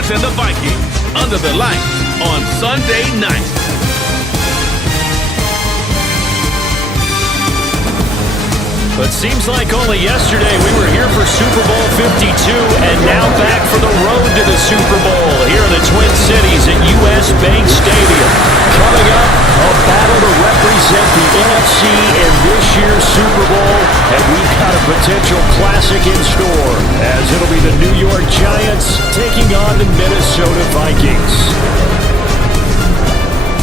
Giants and the Vikings under the lights on Sunday night. But seems like only yesterday we were here for Super Bowl 52 and now back for the road to the Super Bowl here in the Twin Cities at US Bank Stadium. Coming up, a battle to represent the NFC in this year's Super Bowl, and we've got a potential classic in store as it'll be the New York Giants taking on the Minnesota Vikings.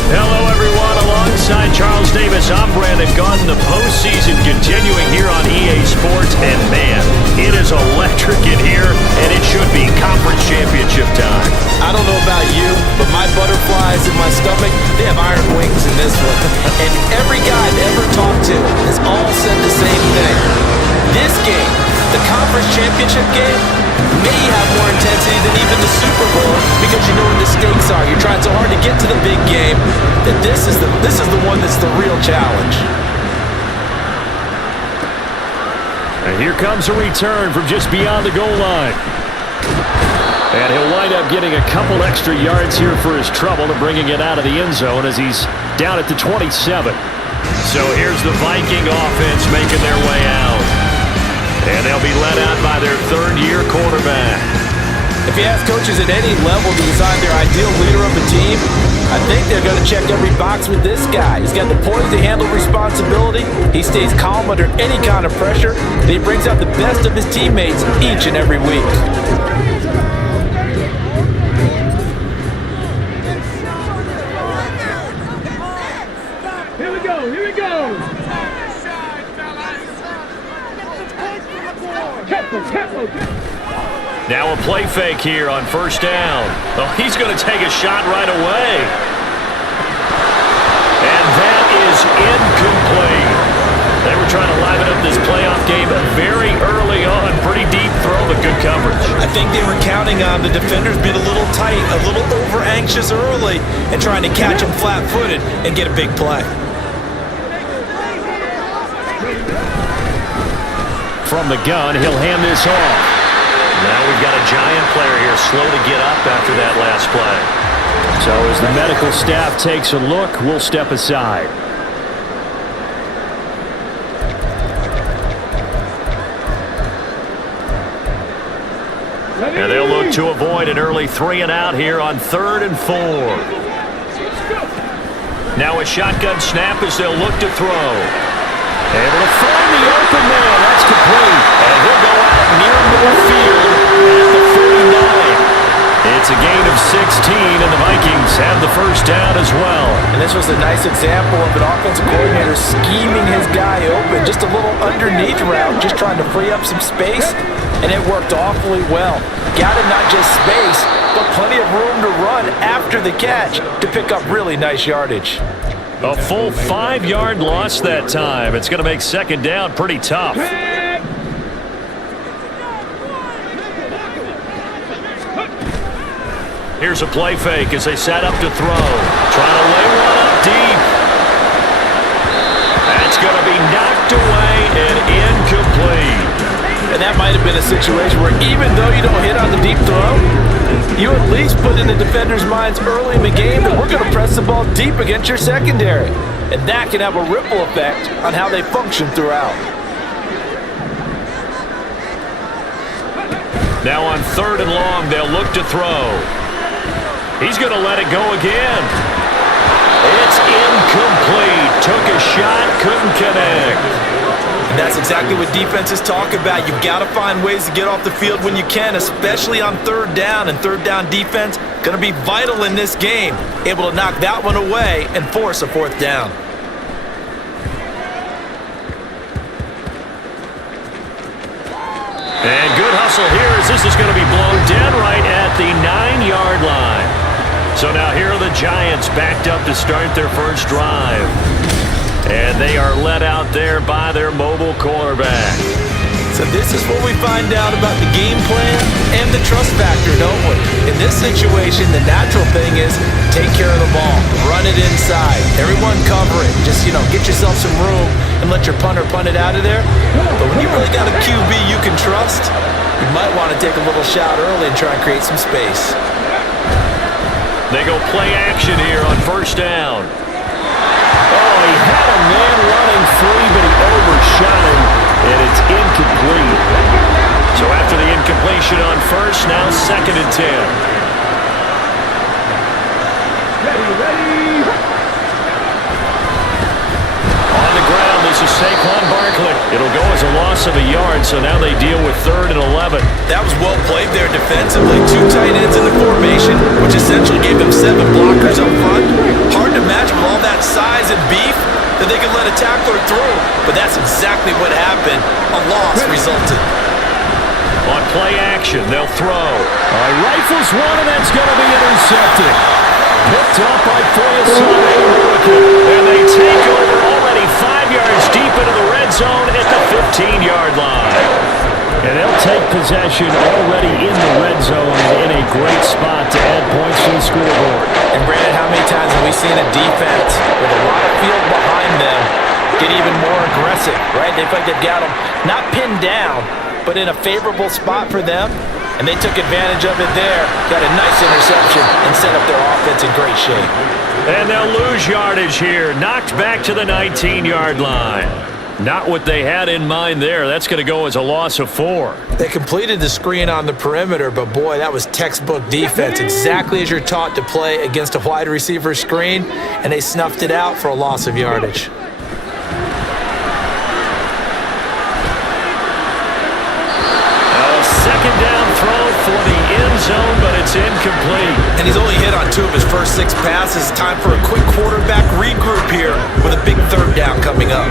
Hello, everyone. Alongside Charles Davis, I'm Brandon Gaudin. The postseason continuing here on EA Sports. And, man, it is electric in here, and it should be conference championship time. I don't know about you, but my butterflies in my stomach, they have iron wings in this one. And every guy I've ever talked to has all said the same thing. This game, the conference championship game, may have more intensity than even the Super Bowl because you know what the stakes are. You're trying so hard to get to the big game that this is the one that's the real challenge. And here comes a return from just beyond the goal line. And he'll wind up getting a couple extra yards here for his trouble and bringing it out of the end zone as he's down at the 27. So here's the Viking offense making their way out. And they'll be led out by their third-year quarterback. If you ask coaches at any level to design their ideal leader of the team, I think they're going to check every box with this guy. He's got the poise to handle responsibility. He stays calm under any kind of pressure. And he brings out the best of his teammates each and every week. Here we go. Here we go. Now a play fake here on first down. Oh, he's going to take a shot right away. And that is incomplete. They were trying to liven up this playoff game very early on. Pretty deep throw, but good coverage. I think they were counting on the defenders being a little tight, a little over-anxious early, and trying to catch them flat-footed and get a big play. From the gun, he'll hand this off. Now we've got a Giant player here slow to get up after that last play. So as the medical staff takes a look, we'll step aside. And they'll look to avoid an early 3-and-out here on 3rd and 4. Now a shotgun snap as they'll look to throw. Able to find the open man. That's complete. And he'll go out near midfield at the 49. It's a gain of 16, and the Vikings have the first down as well. And this was a nice example of an offensive coordinator scheming his guy open. Just a little underneath route, just trying to free up some space, and it worked awfully well. Got him not just space, but plenty of room to run after the catch to pick up really nice yardage. A full 5-yard loss that time. It's going to make second down pretty tough. Here's a play fake as they set up to throw. Trying to lay one up deep. That's going to be knocked away and incomplete. And that might have been a situation where even though you don't hit on the deep throw, you at least put in the defenders' minds early in the game that we're going to press the ball deep against your secondary. And that can have a ripple effect on how they function throughout. Now on 3rd and long, they'll look to throw. He's going to let it go again. It's incomplete. Took a shot, couldn't connect. And that's exactly what defenses talk about. You've got to find ways to get off the field when you can, especially on 3rd down. And 3rd down defense going to be vital in this game. Able to knock that one away and force a 4th down. And good hustle here as this is going to be blown dead right at the 9-yard line. So now here are the Giants backed up to start their first drive. And they are led out there by their mobile quarterback. So this is what we find out about the game plan and the trust factor, don't we? In this situation, the natural thing is take care of the ball, run it inside, everyone cover it. Just, get yourself some room and let your punter punt it out of there. But when you really got a QB you can trust, you might want to take a little shot early and try and create some space. They go play action here on first down. Oh, he had a man running free, but he overshot him, and it's incomplete. So after the incompletion on first, now 2nd and 10. Ready. On the ground, this is Saquon Barkley. It'll go as a loss of a yard, so now they deal with 3rd and 11. That was well played there defensively. 2 tight ends in the formation, which essentially gave them 7 blockers up front. Hard to imagine with all that size and beef that they could let a tackler through. But that's exactly what happened. A loss resulted. On play action, they'll throw. Rifles one, and that's going to be intercepted. Picked up by Foyesade, and they take over already 5 yards deep into the red zone at the 15-yard line. And they'll take possession already in the red zone and in a great spot to add points to the scoreboard. And Brandon, how many times have we seen a defense with a lot of field behind them get even more aggressive, right? They feel like they've got them not pinned down, but in a favorable spot for them, and they took advantage of it there. Got a nice interception and set up their offense in great shape. And they'll lose yardage here, knocked back to the 19-yard line. Not what they had in mind there. That's going to go as a loss of 4. They completed the screen on the perimeter, but boy, that was textbook defense, exactly as you're taught to play against a wide receiver screen, and they snuffed it out for a loss of yardage. Second down throw for the end zone, but it's incomplete. And he's only hit on 2 of his first 6 passes. Time for a quick quarterback regroup here with a big 3rd down coming up.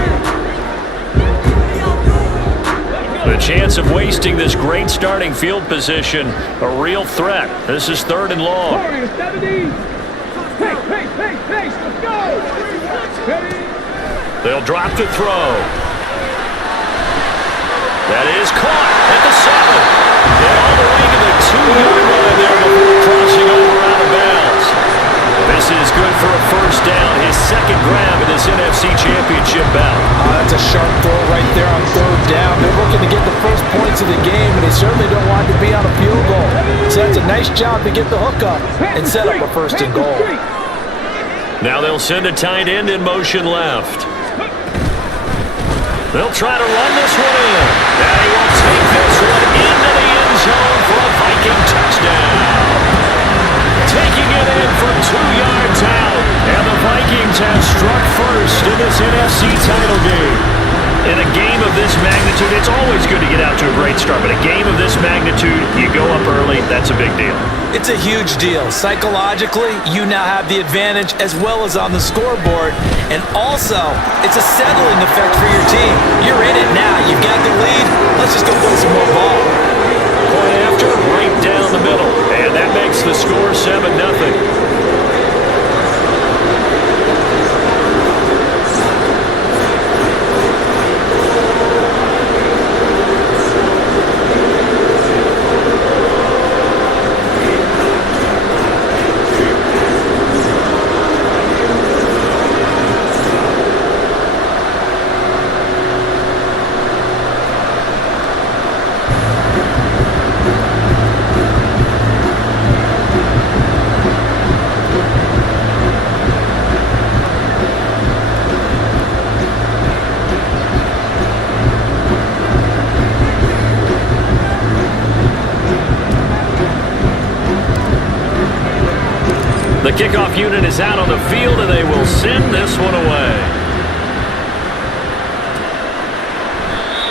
The chance of wasting this great starting field position, a real threat. This is 3rd and long. Warriors, 70. Pace, let's go. Ready. They'll drop the throw. That is caught at the 7. And all the way to the 2-yard line there before crossing over out of bounds. This is good for a first down, his 2nd grab in this NFC Championship bout. That's a sharp throw right there on 3rd down. They're looking to get the first points of the game, and they certainly don't want to be on a field goal. So that's a nice job to get the hook up and set up a 1st and goal. Now they'll send a tight end in motion left. They'll try to run this one in. Now he will take this one into the end zone for a Viking touchdown. Taking it in for 2 yards out. And the Vikings have struck first in this NFC title game. In a game of this magnitude, it's always good to get out to a great start, but a game of this magnitude, you go up early, that's a big deal. It's a huge deal. Psychologically, you now have the advantage as well as on the scoreboard. And also, it's a settling effect for your team. You're in it now. You've got the lead. Let's just go play some more ball. Point after, right down the middle. And that makes the score 7-0. The kickoff unit is out on the field, and they will send this one away.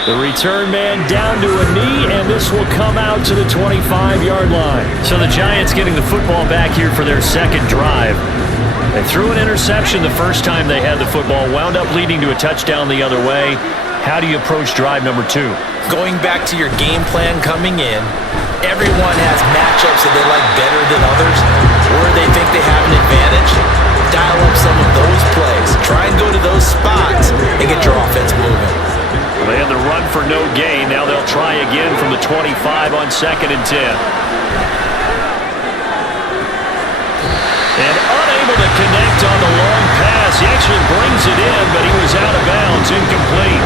The return man down to a knee, and this will come out to the 25-yard line. So the Giants getting the football back here for their 2nd drive. They threw an interception the first time they had the football, wound up leading to a touchdown the other way. How do you approach drive number 2? Going back to your game plan coming in, everyone has matchups that they like better than others, where they think they have an advantage. Dial up some of those plays. Try and go to those spots and get your offense moving. Well, they had the run for no gain. Now they'll try again from the 25 on 2nd and 10. And unable to connect on the long pass. He actually brings it in, but he was out of bounds, incomplete.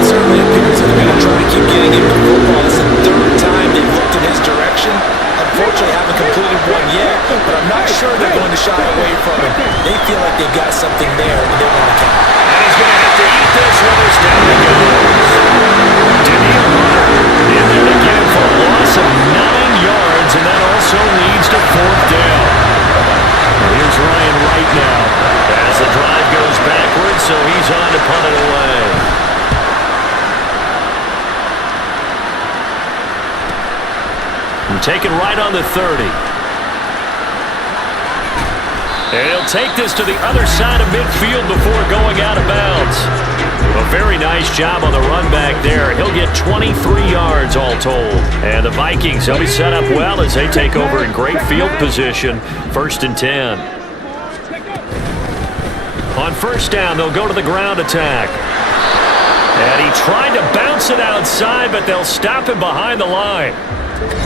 It certainly appears that they're going to try to keep getting him the football. It's the 3rd time they've looked in his direction. Unfortunately, haven't completed one yet, but I'm not shy away from it. They feel like they've got something there, and they want to count. And he's going to have to eat this one as down he goes. Daniil Hunter in there again for a loss of 9 yards, and that also leads to 4th down. Well, here's Ryan Wright now as the drive goes backwards, so he's on to punt it away. Taken right on the 30. And he'll take this to the other side of midfield before going out of bounds. A very nice job on the run back there. He'll get 23 yards all told. And the Vikings, they'll be set up well as they take over in great field position. 1st and 10. On 1st down, they'll go to the ground attack. And he tried to bounce it outside, but they'll stop him behind the line.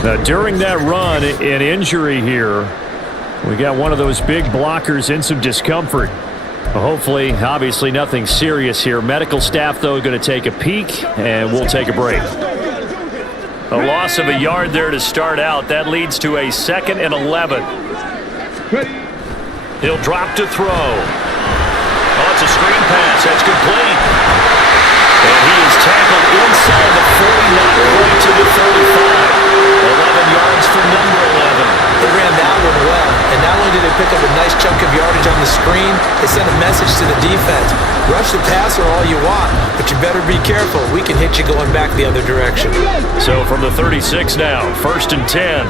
Now, during that run, an injury here. We got one of those big blockers in some discomfort. Hopefully, obviously nothing serious here. Medical staff, though, going to take a peek, and we'll take a break. A loss of a yard there to start out. That leads to a 2nd and 11. He'll drop to throw. Oh, it's a screen pass. That's complete. And he is tackled inside the 40, not quite to the 35. 11 yards for number 11. They ran that one well, and not only did they pick up a nice chunk of yardage on the screen, they sent a message to the defense. Rush the passer all you want, but you better be careful. We can hit you going back the other direction. So from the 36 now, 1st and 10.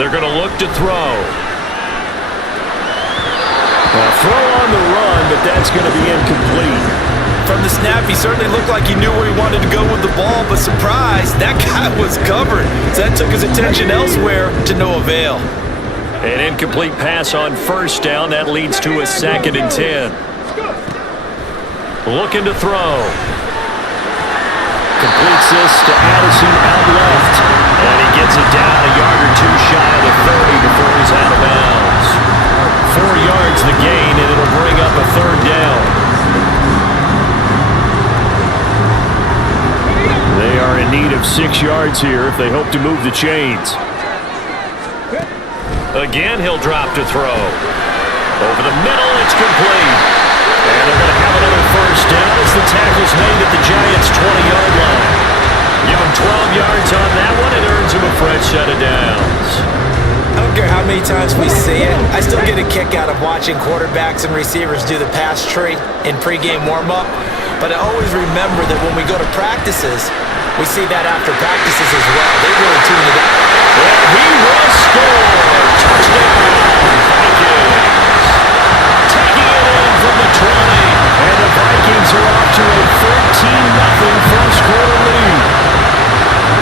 They're going to look to throw. Throw on the run, but that's going to be incomplete. From the snap, he certainly looked like he knew where he wanted to go with the ball, but surprise, that guy was covered. So that took his attention elsewhere to no avail. An incomplete pass on 1st down. That leads to a 2nd and 10. Looking to throw. Completes this to Addison out left. And he gets it down a yard or two shy of the 30 before he's out of bounds. 4 yards the gain, and it'll bring up a 3rd down. They are in need of 6 yards here if they hope to move the chains. Again, he'll drop to throw. Over the middle, it's complete. And they're going to have another 1st down as the tackle's made at the Giants' 20-yard line. Give him 12 yards on that one. It earns him a fresh set of downs. I don't care how many times we see it. I still get a kick out of watching quarterbacks and receivers do the pass tree in pregame warm-up. But I always remember that when we go to practices, we see that after practices as well. They really tune it up. And he will score. Touchdown, Vikings. Taking it in from the 20. And the Vikings are off to a 13-0 first-quarter lead.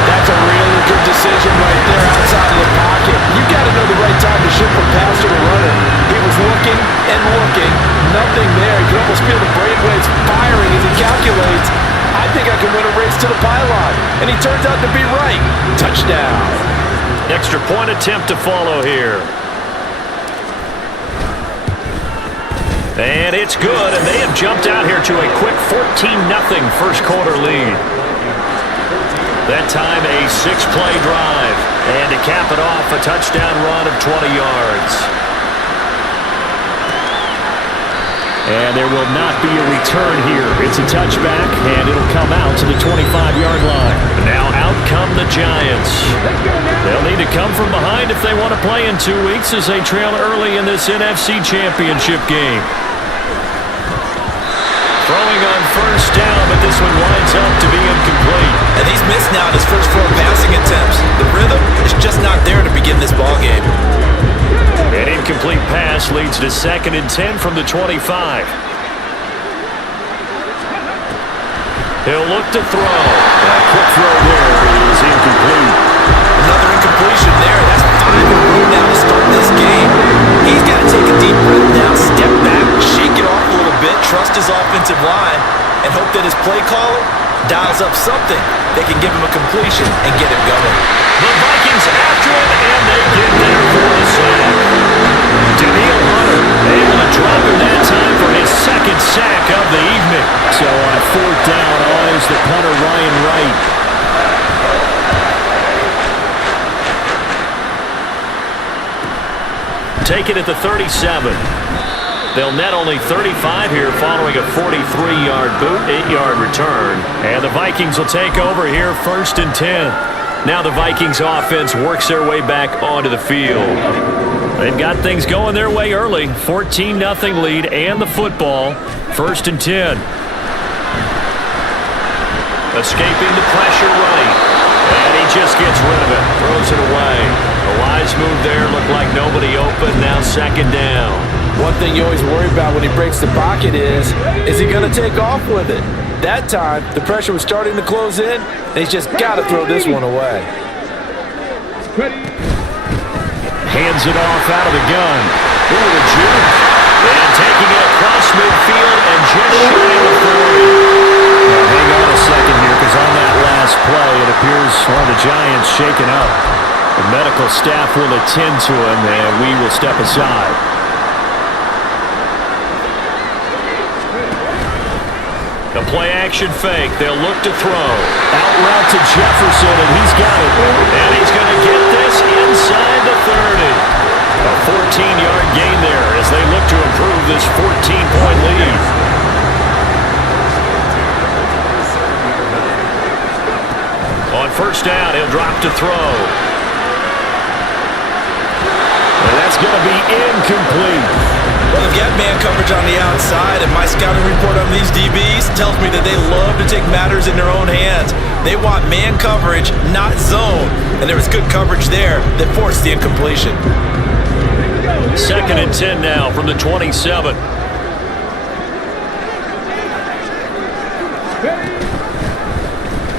That's a really good decision right there outside of the pocket. You got to know the right time to shift from passer to runner. He was looking and looking. Nothing there. You can almost feel the brainwaves firing as he calculates. I think I can win a race to the pylon. And he turns out to be right. Touchdown. Extra point attempt to follow here. And it's good, and they have jumped out here to a quick 14-0 first-quarter lead. That time a 6-play drive. And to cap it off, a touchdown run of 20 yards. And there will not be a return here. It's a touchback, and it'll come out to the 25-yard line. Now out come the Giants. They'll need to come from behind if they want to play in 2 weeks as they trail early in this NFC Championship game. Throwing on 1st down, but this one winds up to be incomplete. And he's missed now his first 4 passing attempts. The rhythm is just not there to begin this ballgame. An incomplete pass leads to 2nd and 10 from the 25. He'll look to throw. That quick throw there is incomplete. Another incompletion there. That's 5 in a row now to start this game. He's got to take a deep breath now, step back, shake it off a little bit, trust his offensive line, and hope that his play caller dials up something that can give him a completion and get him going. The Vikings after him, and they get there for the sack. Daniil Hunter able to drop him that time for his 2nd sack of the evening. So on 4th down, on is the punter Ryan Wright. take it at the 37. They'll net only 35 here following a 43-yard boot, 8-yard return. And the Vikings will take over here, 1st and 10. Now the Vikings offense works their way back onto the field. They've got things going their way early. 14-0 lead and the football. 1st and 10. Escaping the pressure right. And he just gets rid of it. Throws it away. A wise move there. Looked like nobody open. Now 2nd down. One thing you always worry about when he breaks the pocket is he going to take off with it? That time, the pressure was starting to close in, and he's just got to throw this one away. Hands it off out of the gun. Ooh, the juke. And taking it across midfield and just shy of 40. Now, hang on a second here, because on that last play, it appears one of the Giants shaken up. The medical staff will attend to him, and we will step aside. The play-action fake. They'll look to throw. Out route to Jefferson, and he's got it. And he's going to get this inside the 30. A 14-yard gain there as they look to improve this 14-point lead. On 1st down, he'll drop to throw. And that's going to be incomplete. Well, they've got man coverage on the outside, and my scouting report on these DBs tells me that they love to take matters in their own hands. They want man coverage, not zone. And there was good coverage there that forced the incompletion. 2nd and 10 now from the 27.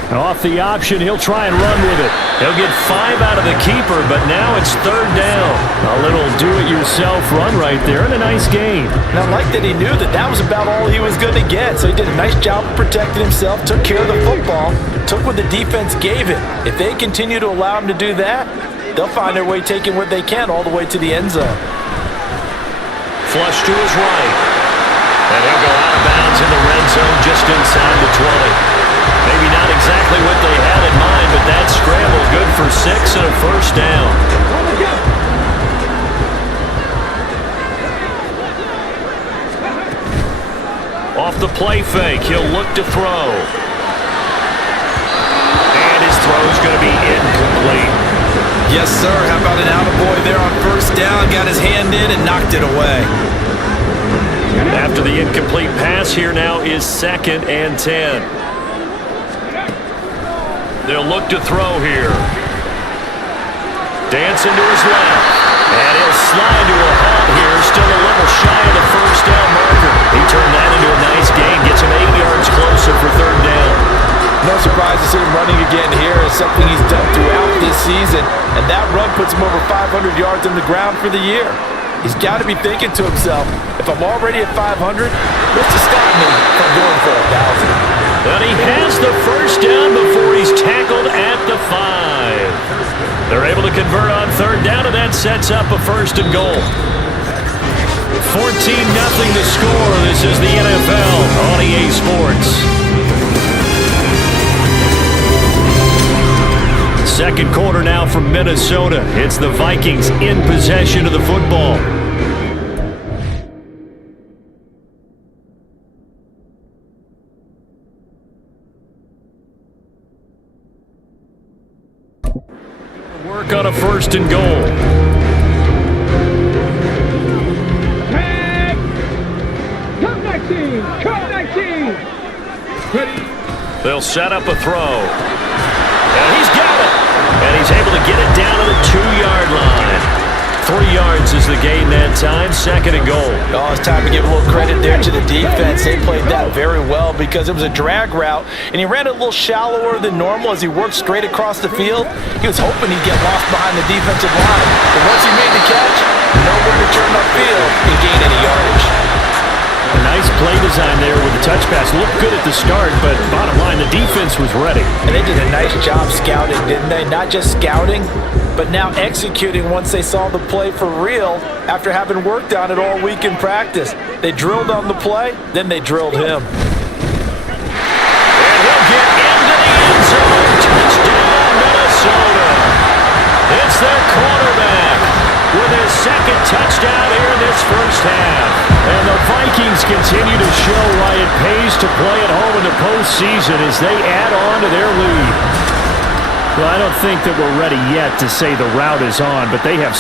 Off the option, he'll try and run with it. He'll get 5 out of the keeper, but now it's 3rd down. A little do-it-yourself run right there, and a nice gain. And I like that he knew that was about all he was going to get, so he did a nice job of protecting himself, took care of the football, took what the defense gave him. If they continue to allow him to do that, they'll find their way taking what they can all the way to the end zone. Flush to his right. And he'll go out of bounds in the red zone just inside the 20. Maybe not exactly what they had in mind, but that scramble good for 6 and a 1st down. Off the play fake, he'll look to throw. And his throw's going to be incomplete. Yes, sir. How about an attaboy there on 1st down? Got his hand in and knocked it away. After the incomplete pass, here now is 2nd and 10. They'll look to throw here. Dancing to his left. And he'll slide to a halt here. Still a little shy of the 1st down marker. He turned that into a nice gain. Gets him 8 yards closer for 3rd down. No surprise to see him running again here. It's something he's done throughout this season. And that run puts him over 500 yards on the ground for the year. He's got to be thinking to himself, if I'm already at 500, what's to stop me from going for 1,000? But he has the 1st down before he's tackled at the 5. They're able to convert on 3rd down, and that sets up a 1st and goal. 14-0 to score. This is the NFL on EA Sports. 2nd quarter now from Minnesota. It's the Vikings in possession of the football. Work on a 1st and goal. Tag! Come 19! Come 19! Ready? They'll set up a throw. And he's got it. And he's able to get it down to the 2-yard line. 3 yards is the gain that time. 2nd and goal. Oh, it's time to give a little credit there to the defense. They played that very well because it was a drag route, and he ran it a little shallower than normal as he worked straight across the field. He was hoping he'd get lost behind the defensive line. But once he made the catch, nowhere to turn upfield and gain any yardage. A nice play design there with the touch pass. Looked good at the start, but bottom line, the defense was ready. And they did a nice job scouting, didn't they? Not just scouting, but now executing once they saw the play for real after having worked on it all week in practice. They drilled on the play, then they drilled him. And he'll get into the end zone. Touchdown, Minnesota. It's their quarterback with his 2nd touchdown continue to show why it pays to play at home in the postseason as they add on to their lead. Well, I don't think that we're ready yet to say the route is on, but they have...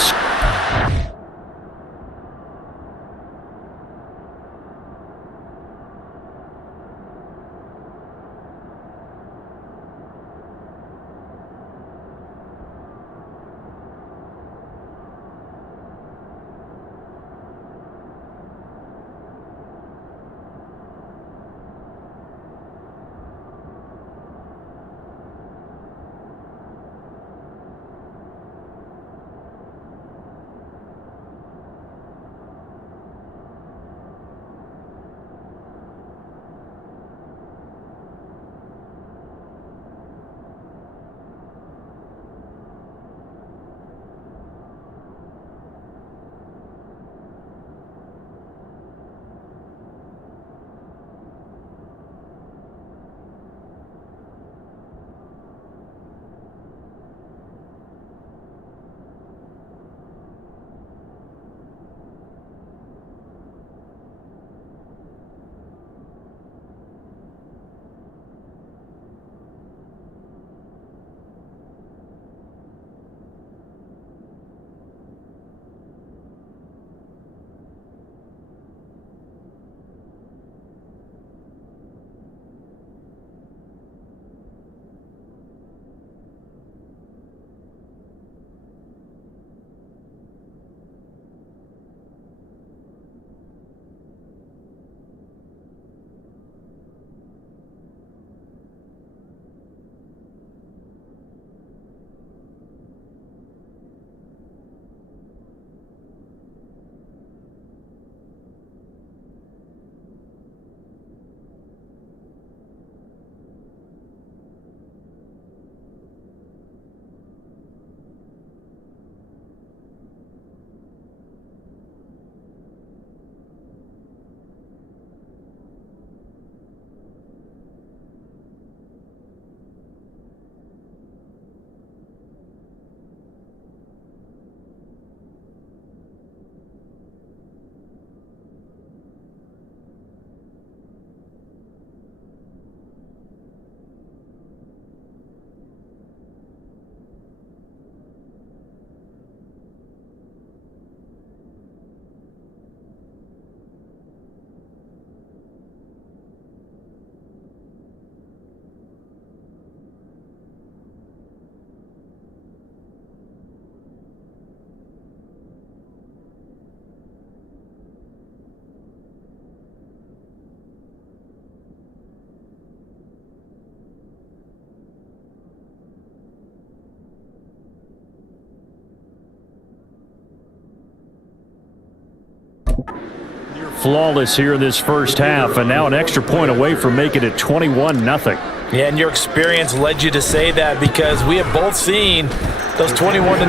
Flawless here in this first half, and now an extra point away from making it 21-0. Yeah, and your experience led you to say that because we have both seen those 21-0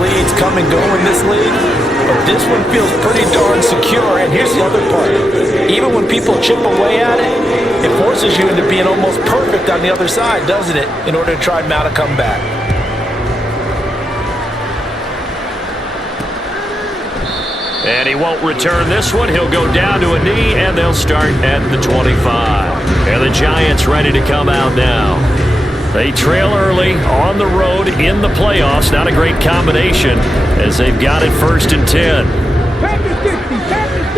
leads come and go in this league. But this one feels pretty darn secure, and here's the other part. Even when people chip away at it, it forces you into being almost perfect on the other side, doesn't it, in order to try and mount a comeback. And he won't return this one. He'll go down to a knee, and they'll start at the 25. And the Giants ready to come out now. They trail early on the road in the playoffs. Not a great combination as they've got it 1st and 10. Panthers 50, Panthers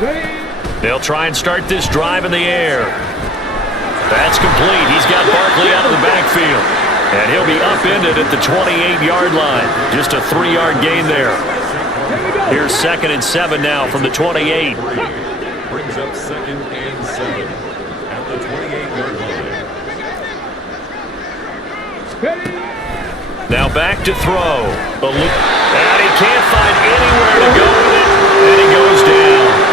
50. They'll try and start this drive in the air. That's complete. He's got Barkley out of the backfield. And he'll be upended at the 28-yard line. Just a 3-yard gain there. Here's 2nd and 7 now from the 28. Brings up 2nd and 7 at the 28-yard line. Now back to throw. And he can't find anywhere to go with it. And he goes down.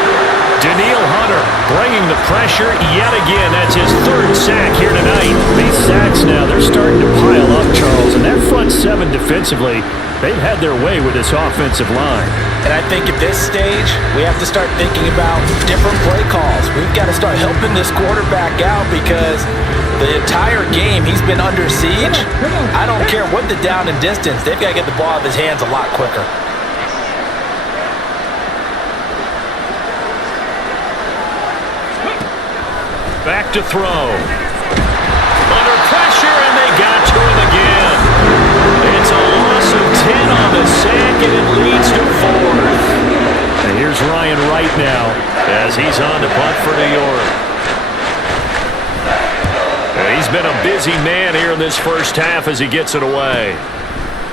Daniil Hunter bringing the pressure yet again. That's his 3rd sack here tonight. These sacks now, they're starting to pile up, Charles. And that front 7 defensively, they've had their way with this offensive line. And I think at this stage, we have to start thinking about different play calls. We've got to start helping this quarterback out because the entire game he's been under siege. I don't care what the down and distance. They've got to get the ball out of his hands a lot quicker. Back to throw. Under pressure, and they got to him again. It's a loss of 10 on the sack, and it leads to 4. And here's Ryan Wright now as he's on to punt for New York. And he's been a busy man here in this first half as he gets it away.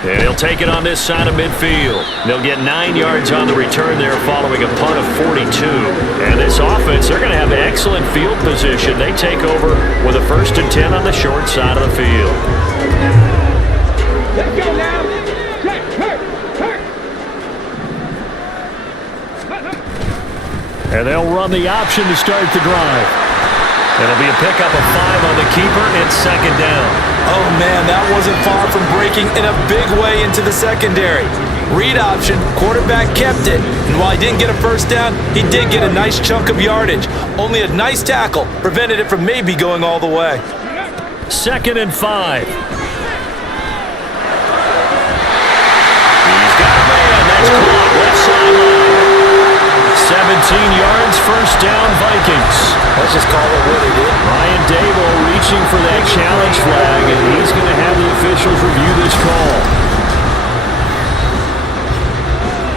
And he'll take it on this side of midfield. They'll get 9 yards on the return there following a punt of 42. And this offense, they're going to have excellent field position. They take over with a 1st and 10 on the short side of the field. Let's go now. And they'll run the option to start the drive. It'll be a pickup of 5 on the keeper and 2nd down. Oh, man, that wasn't far from breaking in a big way into the secondary. Read option, quarterback kept it, and while he didn't get a 1st down, he did get a nice chunk of yardage. Only a nice tackle prevented it from maybe going all the way. 2nd and 5. He's got a man. That's caught left sideline. 17 yards, 1st down, Vikings. Let's just call it what it is. Ryan Dable reaching for that challenge flag, and he's going to have the officials review this call.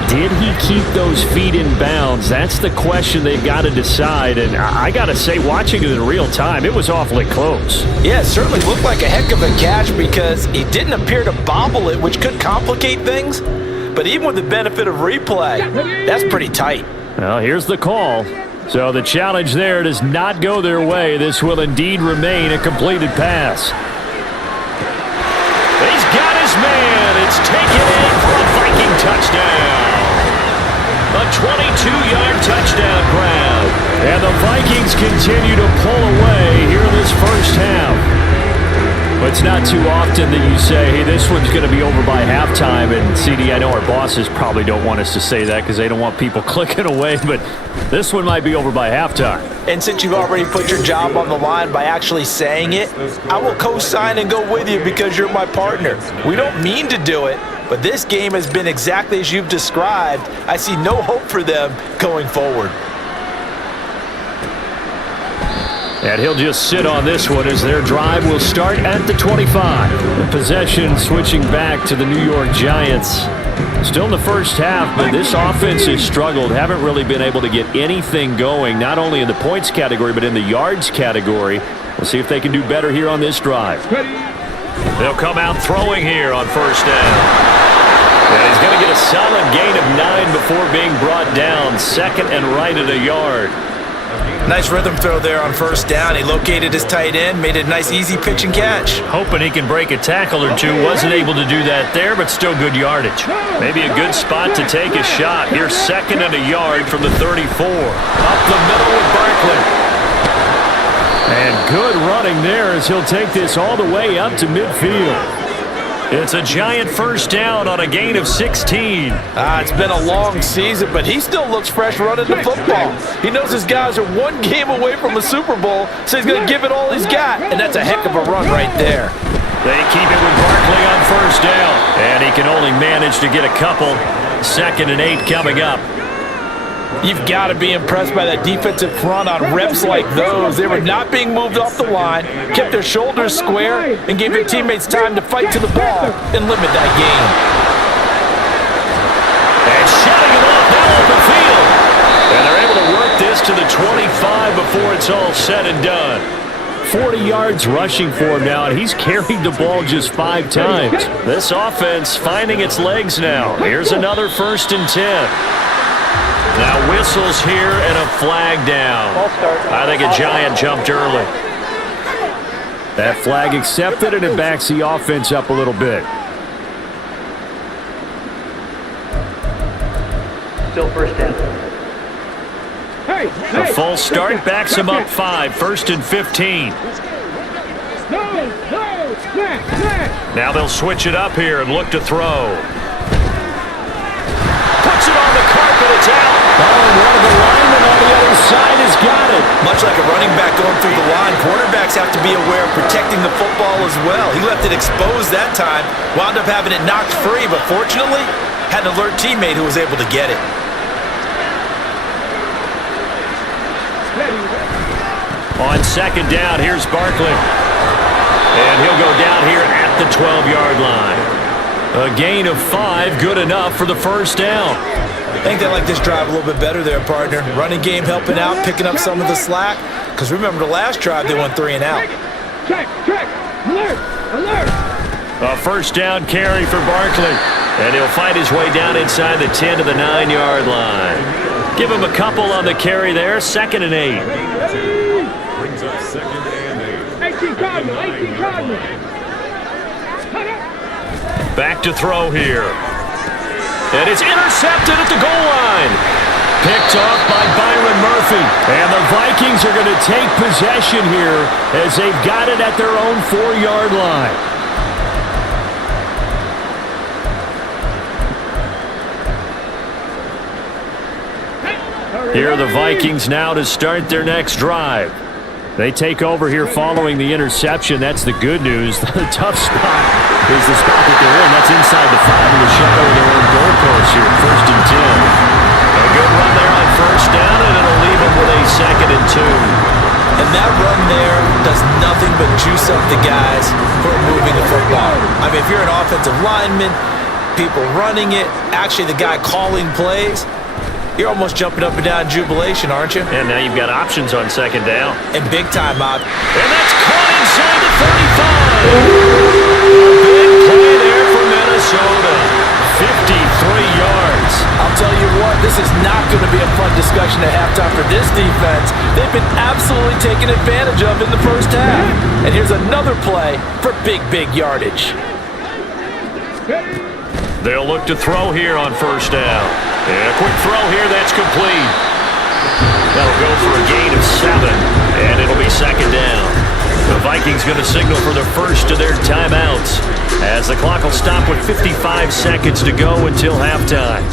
Did he keep those feet in bounds? That's the question they've got to decide. And I got to say, watching it in real time, it was awfully close. Yeah, it certainly looked like a heck of a catch because he didn't appear to bobble it, which could complicate things. But even with the benefit of replay, that's pretty tight. Well, here's the call. So the challenge there does not go their way. This will indeed remain a completed pass. He's got his man. It's taken in for a Viking touchdown. A 22-yard touchdown grab. And the Vikings continue to pull away here in this first half. But it's not too often that you say, hey, this one's going to be over by halftime. And, CD, I know our bosses probably don't want us to say that because they don't want people clicking away. But this one might be over by halftime. And since you've already put your job on the line by actually saying it, I will co-sign and go with you because you're my partner. We don't mean to do it, but this game has been exactly as you've described. I see no hope for them going forward. And he'll just sit on this one as their drive will start at the 25. The possession switching back to the New York Giants. Still in the first half, but this offense has struggled. Haven't really been able to get anything going, not only in the points category, but in the yards category. We'll see if they can do better here on this drive. They'll come out throwing here on 1st down. And he's going to get a solid gain of 9 before being brought down. 2nd and right at a yard. Nice rhythm throw there on 1st down. He located his tight end, made it a nice easy pitch and catch. Hoping he can break a tackle or two. Wasn't able to do that there, but still good yardage. Maybe a good spot to take a shot. Here's 2nd and a yard from the 34. Up the middle with Barkley. And good running there as he'll take this all the way up to midfield. It's a Giant 1st down on a gain of 16. It's been a long season, but he still looks fresh running the football. He knows his guys are 1 game away from a Super Bowl, so he's going to give it all he's got, and that's a heck of a run right there. They keep it with Barkley on 1st down, and he can only manage to get a couple. 2nd and 8 coming up. You've got to be impressed by that defensive front on reps like those. They were not being moved off the line, kept their shoulders square, and gave their teammates time to fight to the ball and limit that gain. And shutting him off now on the field. And they're able to work this to the 25 before it's all said and done. 40 yards rushing for him now, and he's carried the ball just 5 times. This offense finding its legs now. Here's another 1st and 10. Now whistles here and a flag down. I think a Giant jumped early. That flag accepted, and it backs the offense up a little bit. Still 1st down. The full start backs him up 5, 1st and 15. Now they'll switch it up here and look to throw. to be aware of protecting the football as well. He left it exposed that time, wound up having it knocked free, but fortunately, had an alert teammate who was able to get it. On second down, here's Barkley. And he'll go down here at the 12-yard line. A gain of 5, good enough for the first down. I think they like this drive a little bit better there, partner. Running game helping out, picking up some of the slack. Because remember the last drive, they went 3 and out. Check, alert, alert. A first down carry for Barkley. And he'll fight his way down inside the 10 to the 9-yard line. Give him a couple on the carry there, 2nd and 8. Brings up 2nd and 8. 18 Cardinals. Back to throw here. And it's intercepted at the goal line. Picked off by Byron Murphy. And the Vikings are going to take possession here as they've got it at their own 4-yard line. Here are the Vikings now to start their next drive. They take over here following the interception. That's the good news. The tough spot is the spot that they're in. That's inside the 5 in the shadow of their own goalpost here, 1st and 10. A good run there on first down, and it'll leave them with a 2nd and 2. And that run there does nothing but juice up the guys who are moving the football. I mean, if you're an offensive lineman, people running it, actually the guy calling plays, you're almost jumping up and down in jubilation, aren't you? And now you've got options on 2nd down. And big time out. And that's caught inside the 35. Big play there for Minnesota. 53 yards. I'll tell you what, this is not going to be a fun discussion at halftime for this defense. They've been absolutely taken advantage of in the first half. And here's another play for big yardage. They'll look to throw here on first down. And a quick throw here, that's complete. That'll go for a gain of 7, and it'll be 2nd down. The Vikings going to signal for the first of their timeouts as the clock will stop with 55 seconds to go until halftime.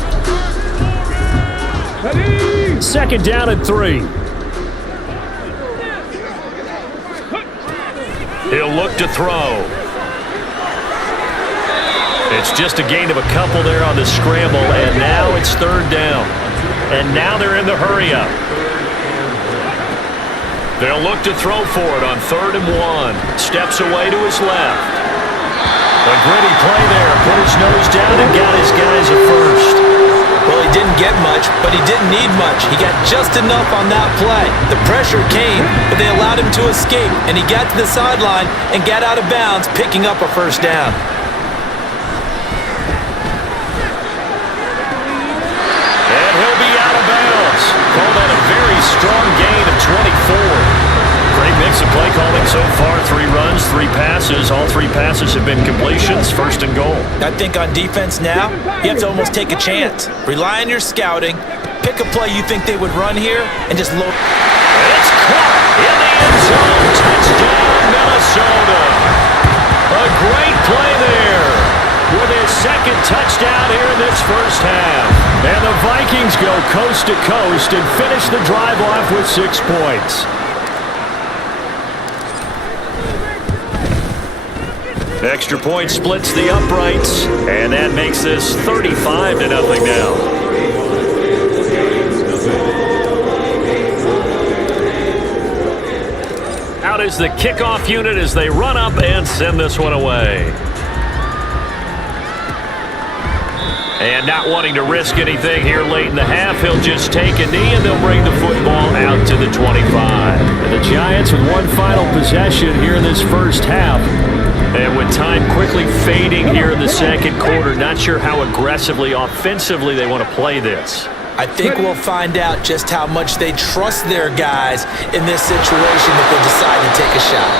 2nd down and 3. He'll look to throw. It's just a gain of a couple there on the scramble, and now it's 3rd down. And now they're in the hurry-up. They'll look to throw for it on 3rd and 1. Steps away to his left. A gritty play there. Put his nose down and got his guys a first. Well, he didn't get much, but he didn't need much. He got just enough on that play. The pressure came, but they allowed him to escape, and he got to the sideline and got out of bounds, picking up a first down. Call that a very strong gain of 24. Great mix of play calling so far. 3 runs, 3 passes. All 3 passes have been completions. 1st and goal. I think on defense now, you have to almost take a chance. Rely on your scouting. Pick a play you think they would run here and just load. It's caught in the end zone. Touchdown, Minnesota. A great play there with his 2nd touchdown here in this first half. And the Vikings go coast to coast and finish the drive off with 6 points. Extra point splits the uprights, and that makes this 35-0 now. Out is the kickoff unit as they run up and send this one away. And not wanting to risk anything here late in the half, he'll just take a knee and they'll bring the football out to the 25. And the Giants with one final possession here in this first half. And with time quickly fading here in the 2nd quarter, not sure how aggressively, offensively they want to play this. I think we'll find out just how much they trust their guys in this situation if they decide to take a shot.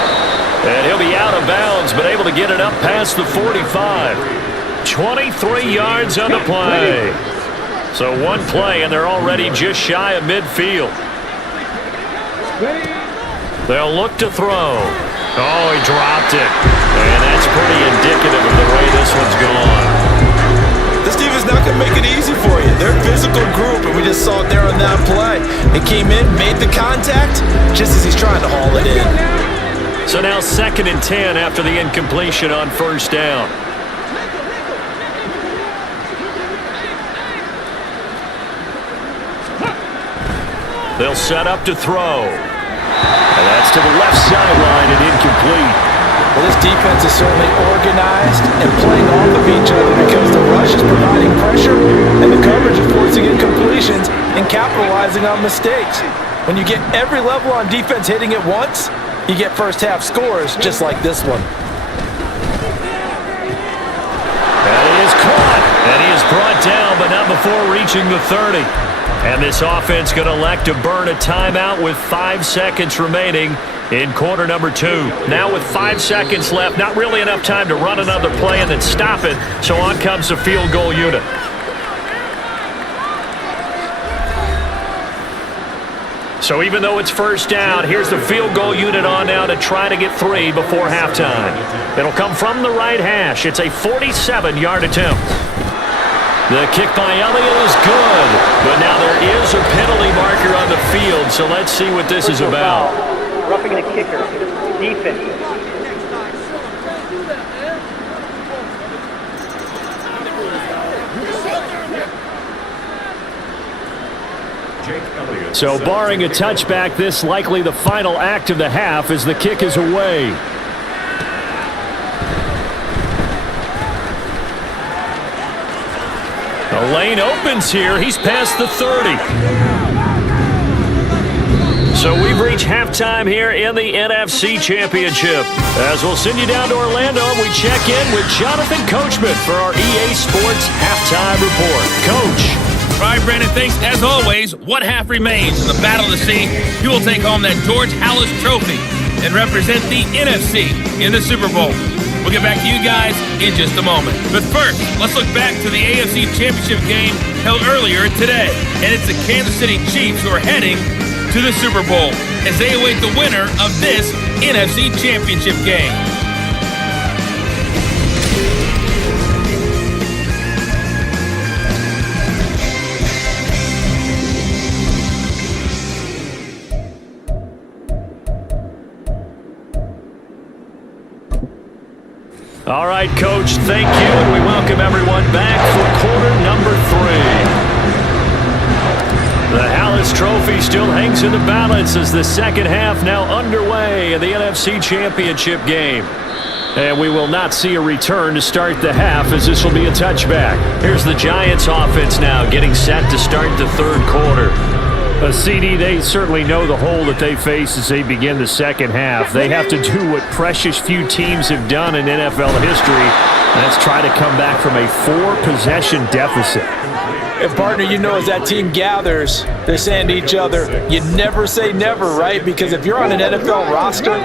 And he'll be out of bounds, but able to get it up past the 45. 23 yards on the play. So 1 play, and they're already just shy of midfield. They'll look to throw. Oh, he dropped it. And that's pretty indicative of the way this one's gone. This defense not going to make it easy for you. They're a physical group, and we just saw it there on that play. It came in, made the contact, just as he's trying to haul it in. So now 2nd and 10 after the incompletion on first down. They'll set up to throw. And that's to the left sideline and incomplete. Well, this defense is certainly organized and playing off of each other because the rush is providing pressure and the coverage is forcing incompletions and capitalizing on mistakes. When you get every level on defense hitting at once, you get first half scores just like this one. And he is caught. And he is brought down, but not before reaching the 30. And this offense going to elect to burn a timeout with 5 seconds remaining in quarter number 2. Now with 5 seconds left, not really enough time to run another play and then stop it. So on comes the field goal unit. So even though it's first down, here's the field goal unit on now to try to get 3 before halftime. It'll come from the right hash. It's a 47-yard attempt. The kick by Elliott is good, but now there is a penalty marker on the field, so let's see what this is about. Roughing the kicker, defense. So barring a touchback, this likely the final act of the half as the kick is away. The lane opens here. He's past the 30. So we've reached halftime here in the NFC Championship. As we'll send you down to Orlando, we check in with Jonathan Coachman for our EA Sports Halftime Report. Coach. All right, Brandon, thanks. As always, one half remains in the Battle of the Sea. You will take home that George Halas Trophy and represent the NFC in the Super Bowl. We'll get back to you guys in just a moment. But first, let's look back to the AFC Championship game held earlier today. And it's the Kansas City Chiefs who are heading to the Super Bowl as they await the winner of this NFC Championship game. All right, Coach, thank you, and we welcome everyone back for quarter number 3. The Halas Trophy still hangs in the balance as the second half now underway in the NFC Championship game. And we will not see a return to start the half as this will be a touchback. Here's the Giants offense now getting set to start the third quarter. CD, they certainly know the hole that they face as they begin the second half. They have to do what precious few teams have done in NFL history. That's try to come back from a 4-possession deficit. And partner, you know, as that team gathers, they're saying to each other, you never say never, right? Because if you're on an NFL roster,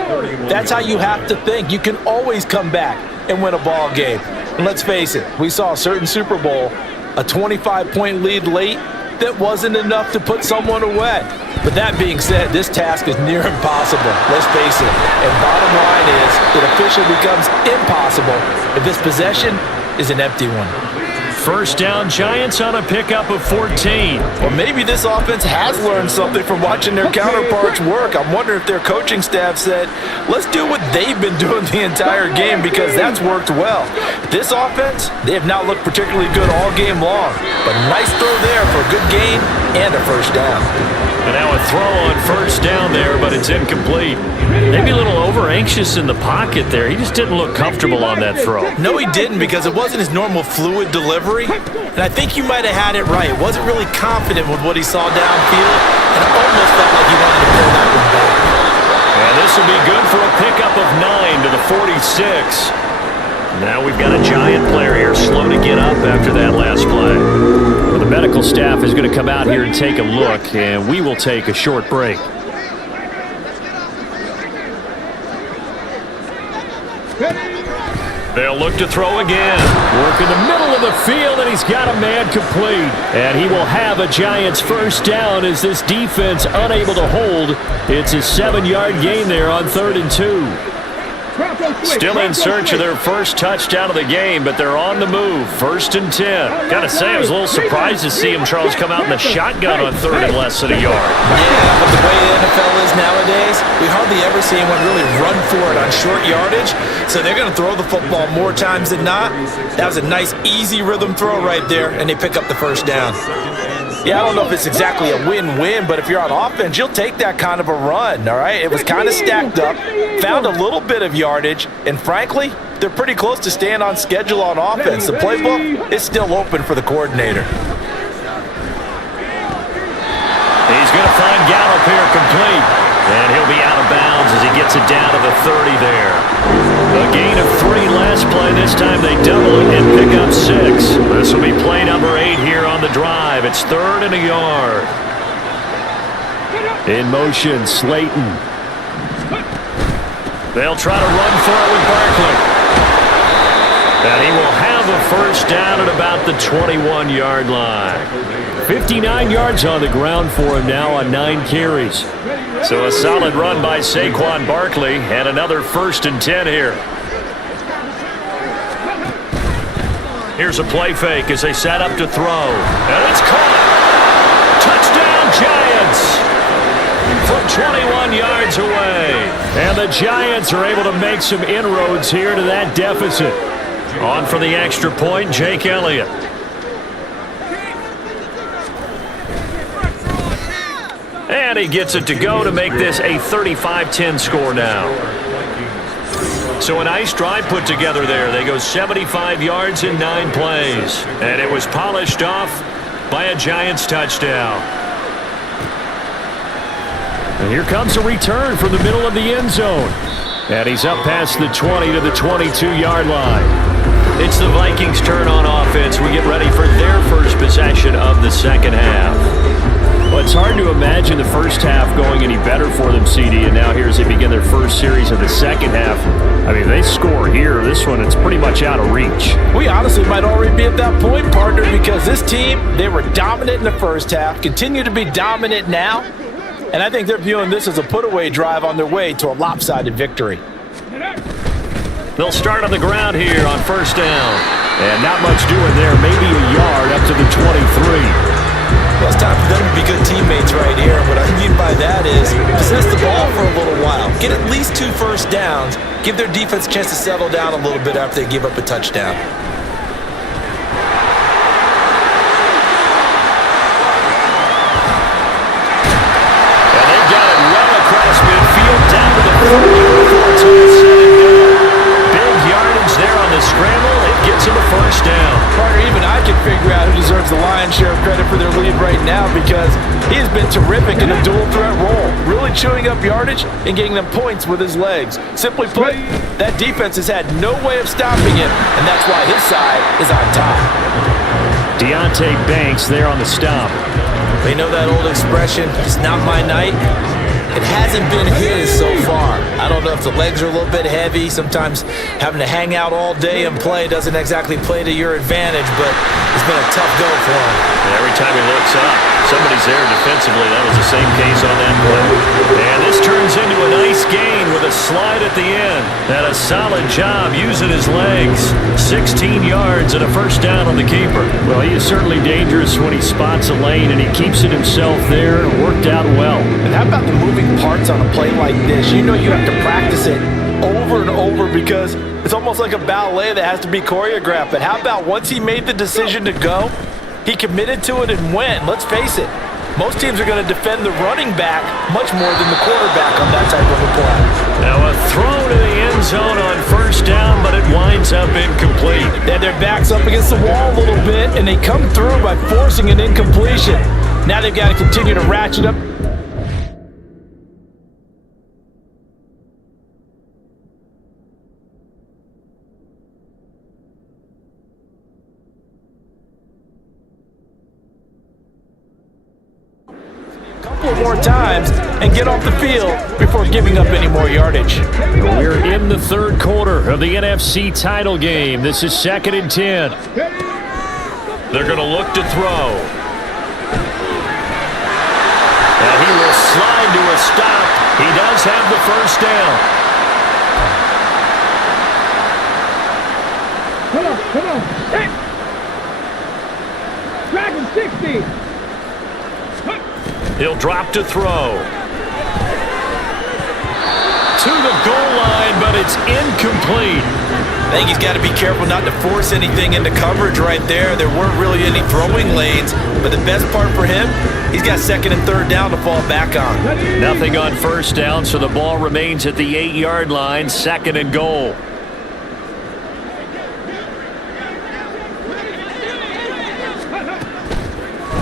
that's how you have to think. You can always come back and win a ball game. And let's face it, we saw a certain Super Bowl, a 25-point lead late, that wasn't enough to put someone away. But that being said, this task is near impossible. Let's face it. And bottom line is, it officially becomes impossible if this possession is an empty one. First down, Giants on a pickup of 14. Well, maybe this offense has learned something from watching their counterparts work. I'm wondering if their coaching staff said, let's do what they've been doing the entire game because that's worked well. This offense, they have not looked particularly good all game long. But nice throw there for a good gain and a first down. And now a throw on first down there, but it's incomplete. Maybe a little over-anxious in the pocket there. He just didn't look comfortable on that throw. No, he didn't because it wasn't his normal fluid delivery. And I think you might have had it right. Wasn't really confident with what he saw downfield, and it almost felt like he wanted to pull that one back. And this will be good for a pickup of 9 to the 46. Now we've got a Giant player here slow to get up after that last play. Well, the medical staff is going to come out here and take a look, and we will take a short break. They'll look to throw again. Work in the middle of the field, and he's got a man complete. And he will have a Giants first down as this defense unable to hold. It's a 7-yard gain there on 3rd and 2. Still in search of their first touchdown of the game, but they're on the move. 1st and 10. Gotta say, I was a little surprised to see him, Charles, come out in the shotgun on 3rd and less than a yard. Yeah, but the way the NFL is nowadays, we hardly ever see anyone really run for it on short yardage. So they're going to throw the football more times than not. That was a nice, easy rhythm throw right there, and they pick up the first down. Yeah, I don't know if it's exactly a win-win, but if you're on offense, you'll take that kind of a run, all right? It was kind of stacked up, found a little bit of yardage, and frankly, they're pretty close to staying on schedule on offense. The playbook is still open for the coordinator. He's going to find Gallup here complete, and he'll be out of bounds as he gets it down to the 30 there. A gain of 3 last play. This time they double it and pick up 6. This will be play number 8 here on the drive. It's 3rd and a yard. In motion, Slayton. They'll try to run for it with Barkley. And he will have a first down at about the 21-yard line. 59 yards on the ground for him now on 9 carries. So a solid run by Saquon Barkley, and another 1st and 10 here. Here's a play fake as they set up to throw. And it's caught. Touchdown Giants from 21 yards away. And the Giants are able to make some inroads here to that deficit. On for the extra point, Jake Elliott. And he gets it to go to make this a 35-10 score now. So a nice drive put together there. They go 75 yards in 9 plays. And it was polished off by a Giants touchdown. And here comes a return from the middle of the end zone. And he's up past the 20 to the 22-yard line. It's the Vikings' turn on offense. We get ready for their first possession of the second half. Well, it's hard to imagine the first half going any better for them, CD, and now here as they begin their first series of the second half. I mean, if they score here, this one, it's pretty much out of reach. We honestly might already be at that point, partner, because this team, they were dominant in the first half, continue to be dominant now, and I think they're viewing this as a put-away drive on their way to a lopsided victory. They'll start on the ground here on 1st down, and not much doing there, maybe a yard up to the 23. Well, it's time for them to be good teammates right here. And what I mean by that is possess the ball for a little while. Get at least 2 first downs. Give their defense a chance to settle down a little bit after they give up a touchdown. And they've got it well across midfield down to the 40 before it's all said and done. Big yardage there on the scramble. It gets him a first down. Partner, even I can figure out who deserves the lion's share of credit for their lead right now because he has been terrific in a dual threat role, really chewing up yardage and getting them points with his legs. Simply put, that defense has had no way of stopping him, and that's why his side is on top. Deonte Banks there on the stop. They know that old expression, it's not my night. It hasn't been his so far. I don't know if the legs are a little bit heavy. Sometimes having to hang out all day and play doesn't exactly play to your advantage, but it's been a tough go for him. And every time he looks up, somebody's there defensively. That was the same case on that play. And this turns into a nice gain with a slide at the end. And a solid job using his legs. 16 yards and a first down on the keeper. Well, he is certainly dangerous when he spots a lane, and he keeps it himself there. It worked out well. And how about the moving parts on a play like this? You know you have to practice it over and over because it's almost like a ballet that has to be choreographed. But how about once he made the decision to go, he committed to it and went. Let's face it, most teams are going to defend the running back much more than the quarterback on that type of a play. Now a throw to the end zone on first down, but it winds up incomplete. Then their back's up against the wall a little bit, and they come through by forcing an incompletion. Now they've got to continue to ratchet up. More times and get off the field before giving up any more yardage. We're in the third quarter of the NFC title game. This is 2nd and 10. They're going to look to throw. And he will slide to a stop. He does have the first down. Ready. He'll drop to throw. To the goal line, but it's incomplete. I think he's got to be careful not to force anything into coverage right there. There weren't really any throwing lanes, but the best part for him, he's got second and third down to fall back on. Nothing on first down, so the ball remains at the 8-yard line, second and goal.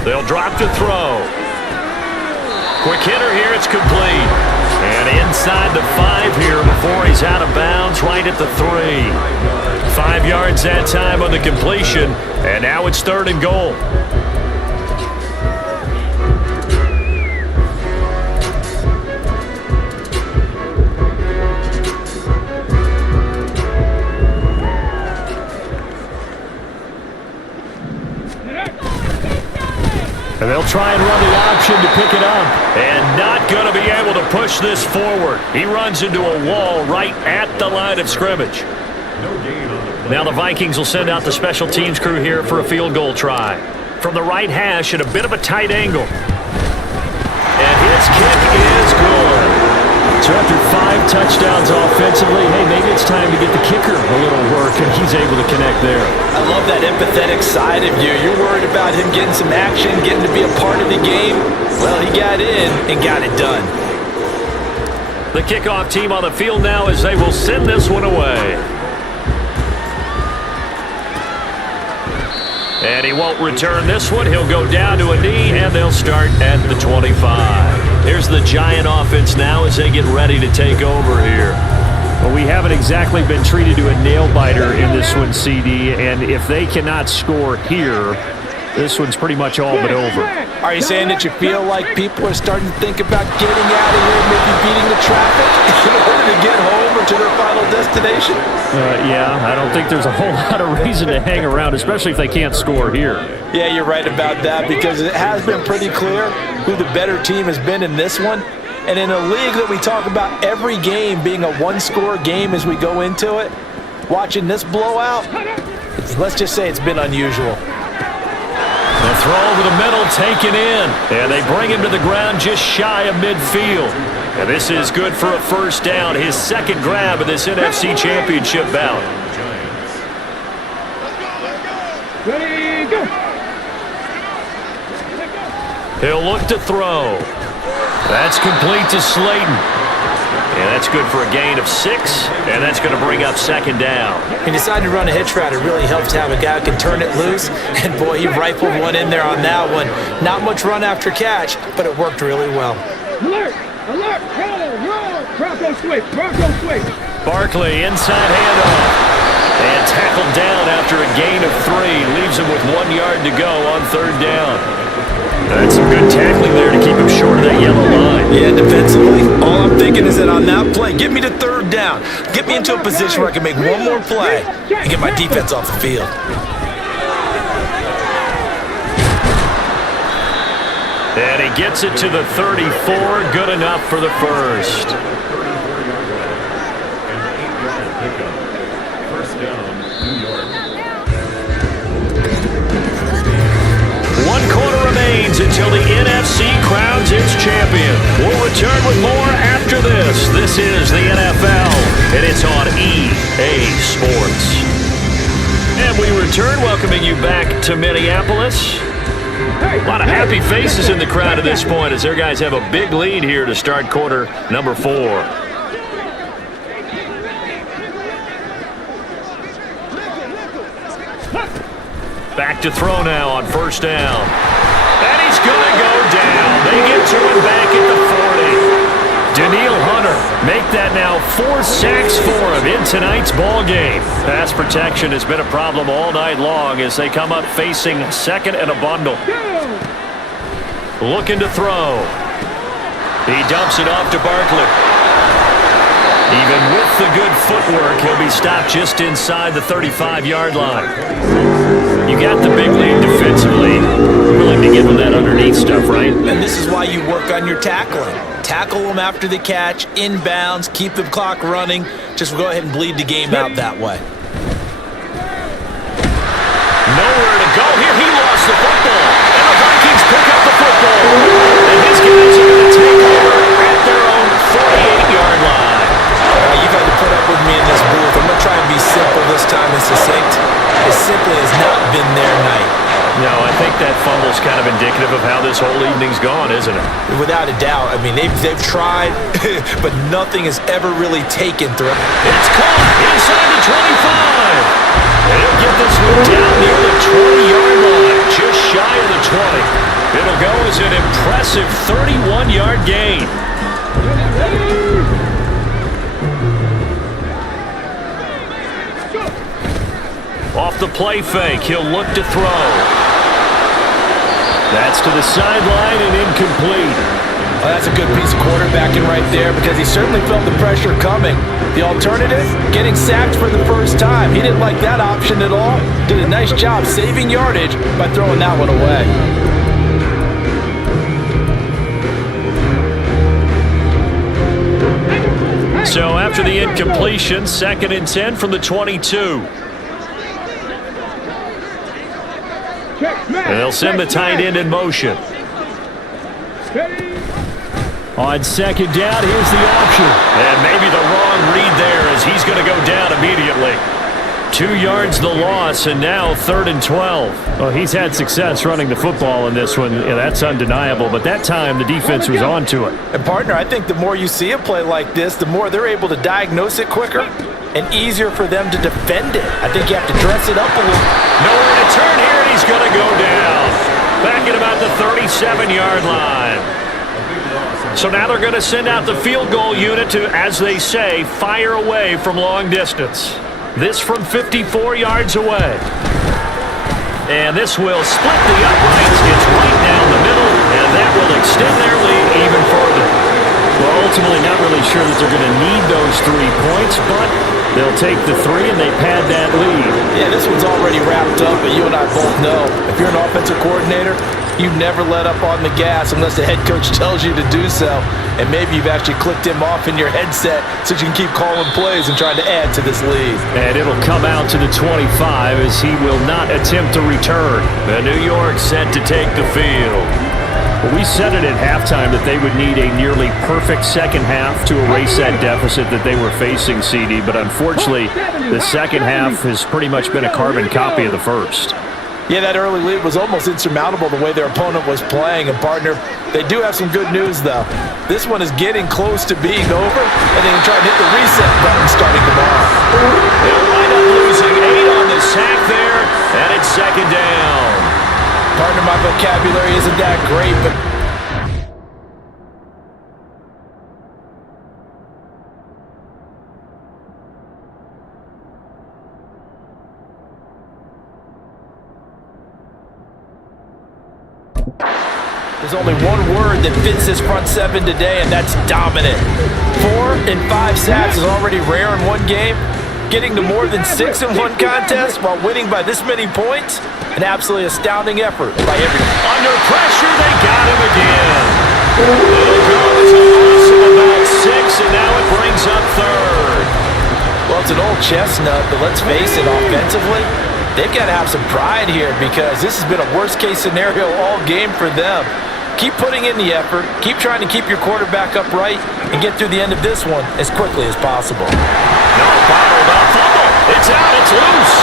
They'll drop to throw. Quick hitter here, it's complete. And inside the 5 here before he's out of bounds, right at the 3. 5 yards that time on the completion, and now it's third and goal. And they'll try and run the option to pick it up. And not going to be able to push this forward. He runs into a wall right at the line of scrimmage. Now the Vikings will send out the special teams crew here for a field goal try. From the right hash at a bit of a tight angle. And his kick is good. So after 5 touchdowns offensively, hey, maybe it's time to get the kicker a little work, and he's able to connect there. I love that empathetic side of you. You're worried about him getting some action, getting to be a part of the game. Well, he got in and got it done. The kickoff team on the field now as they will send this one away. And he won't return this one. He'll go down to a knee, and they'll start at the 25. Here's the Giant offense now as they get ready to take over here. Well, we haven't exactly been treated to a nail-biter in this one, CD, and if they cannot score here, this one's pretty much all but over. Are you saying that you feel like people are starting to think about getting out of here, maybe beating the traffic in order to get home or to their final destination? Yeah, I don't think there's a whole lot of reason to hang around, especially if they can't score here. Yeah, you're right about that because it has been pretty clear who the better team has been in this one. And in a league that we talk about every game being a one-score game as we go into it, watching this blowout, let's just say it's been unusual. The throw over the middle taken in, and they bring him to the ground just shy of midfield. And this is good for a first down, his second grab of this NFC Championship bout. Ready, go. He'll look to throw. That's complete to Slayton. And that's good for a gain of 6, and that's going to bring up second down. He decided to run a hitch route. It really helps to have a guy who can turn it loose. And, boy, he rifled one in there on that one. Not much run after catch, but it worked really well. Alert! Alert! Roll! Bronco switch! Bronco switch! Barkley, inside handoff. And tackled down after a gain of 3. Leaves him with 1 yard to go on third down. That's some good tackling there to keep him short of that yellow line. Yeah, defensively, all I'm thinking is that on that play, get me to third down. Get me into a position where I can make one more play and get my defense off the field. And he gets it to the 34. Good enough for the first. First down, New York. 1 quarter remains until the NFC crowns its champion. We'll return with more after this. This is the NFL, and it's on EA Sports. And we return, welcoming you back to Minneapolis. A lot of happy faces in the crowd at this point as their guys have a big lead here to start quarter number 4. Back to throw now on first down. And he's going to go down. They get to him back at the 40. Danielle Hunter make that now 4 sacks for him in tonight's ball game. Pass protection has been a problem all night long as they come up facing second and a bundle. Looking to throw. He dumps it off to Barkley. Even with the good footwork, he'll be stopped just inside the 35-yard line. You got the big lead defensively. Willing to give him that underneath stuff, right? And this is why you work on your tackling. Tackle them after the catch, inbounds, keep the clock running. Just go ahead and bleed the game out that way. Nowhere to go here. He lost the football. And the Vikings without a doubt. I mean, they've tried, but nothing has ever really taken through. It's caught inside the 25. And he'll get this one down near the 20-yard line, just shy of the 20. It'll go as an impressive 31-yard gain. Off the play fake, he'll look to throw. That's to the sideline and incomplete. Well, that's a good piece of quarterbacking right there because he certainly felt the pressure coming. The alternative, getting sacked for the first time. He didn't like that option at all. Did a nice job saving yardage by throwing that one away. So after the incompletion, 2nd and 10 from the 22. And they'll send the tight end in motion. On 2nd down, here's the option. And maybe the wrong read there as he's going to go down immediately. 2 yards the loss, and now 3rd and 12. Well, he's had success running the football in this one. Yeah, that's undeniable, but that time the defense was on to it. And, partner, I think the more you see a play like this, the more they're able to diagnose it quicker and easier for them to defend it. I think you have to dress it up a little. Nowhere to turn here, and he's going to go down. Back at about the 37-yard line. So now they're going to send out the field goal unit to, as they say, fire away from long distance. This from 54 yards away. And this will split the uprights. It's right down the middle, and that will extend their lead even further. Well, ultimately not really sure that they're going to need those 3 points, but they'll take the 3 and they pad that lead. Yeah, this one's already wrapped up, but you and I both know if you're an offensive coordinator, you never let up on the gas unless the head coach tells you to do so. And maybe you've actually clicked him off in your headset so you can keep calling plays and trying to add to this lead. And it'll come out to the 25 as he will not attempt to return. The New York set to take the field. Well, we said it at halftime that they would need a nearly perfect second half to erase that deficit that they were facing, CD. But unfortunately, the second half has pretty much been a carbon copy of the first. Yeah, that early lead was almost insurmountable the way their opponent was playing. And, partner, they do have some good news, though. This one is getting close to being over, and they can try and hit the reset button starting tomorrow. They'll wind up losing 8 on the sack there, and it's 2nd down. Partner, my vocabulary isn't that great, but there's only one word that fits this front 7 today, and that's dominant. 4 and 5 sacks is already rare in one game. Getting to more than 6 in one contest while winning by this many points, an absolutely astounding effort by everyone. Under pressure, they got him again. It'll go as a loss of about 6, and now it brings up 3rd. Well, it's an old chestnut, but let's face it, offensively, they've got to have some pride here because this has been a worst-case scenario all game for them. Keep putting in the effort. Keep trying to keep your quarterback upright and get through the end of this one as quickly as possible. No, bottled up fumble. It's out. It's loose.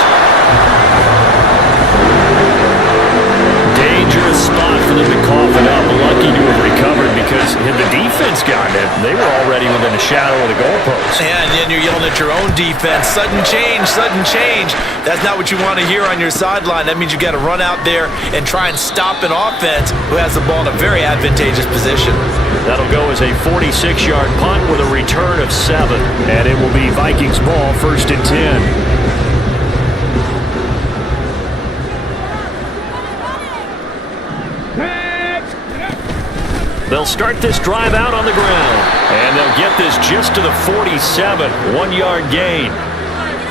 Dangerous spot for them to cough it up. Lucky to have recovered because had the defense gotten it, they were already within a shadow of the goalpost. Yeah, and then you're yelling at your own defense. Sudden change, sudden change. That's not what you want to hear on your sideline. That means you got to run out there and try and stop an offense who has the ball in a very advantageous position. That'll go as a 46-yard punt with a return of 7. And it will be Vikings ball, 1st and 10. They'll start this drive out on the ground. And they'll get this just to the 47, 1-yard gain.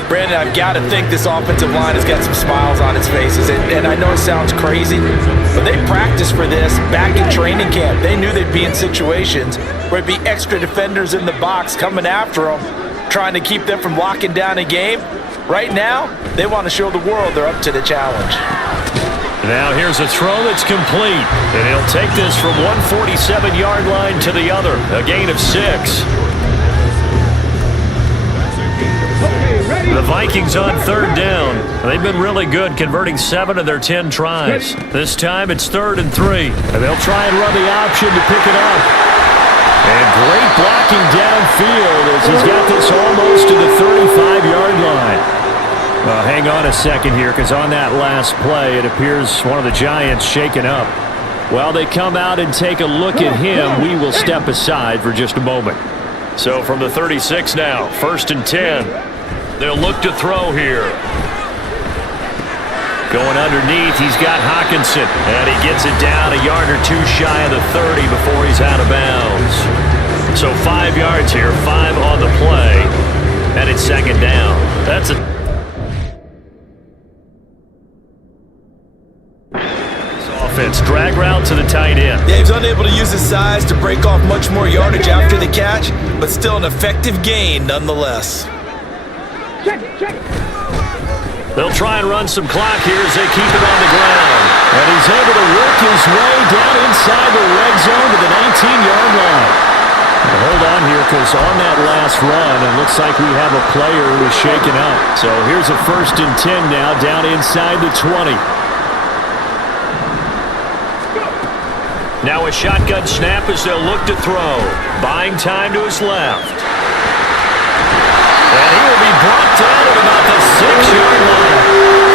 Brandon, I've got to think this offensive line has got some smiles on its faces. And I know it sounds crazy, but they practiced for this back in training camp. They knew they'd be in situations where it'd be extra defenders in the box coming after them, trying to keep them from locking down a game. Right now, they want to show the world they're up to the challenge. Now here's a throw that's complete, and he'll take this from one 47-yard line to the other, a gain of 6. The Vikings on 3rd down. They've been really good, converting 7 of their 10 tries. This time it's 3rd and 3. And they'll try and run the option to pick it up. And great blocking downfield as he's got this almost to the 35-yard line. Well, hang on a second here, because on that last play, it appears one of the Giants shaken up. While they come out and take a look at him, we will step aside for just a moment. So from the 36 now, 1st and 10. They'll look to throw here. Going underneath, he's got Hawkinson. And he gets it down a yard or 2 shy of the 30 before he's out of bounds. So 5 yards here, 5 on the play. And it's 2nd down. That's a... offense. Drag route to the tight end. Yeah, he's unable to use his size to break off much more yardage after the catch, but still an effective gain nonetheless. They'll try and run some clock here as they keep it on the ground. And he's able to work his way down inside the red zone to the 19-yard line. Now hold on here, because on that last run, it looks like we have a player who is shaken up. So here's a 1st and 10 now, down inside the 20. Now a shotgun snap as they'll look to throw. Buying time to his left. And he will be brought down at about the 6-yard line.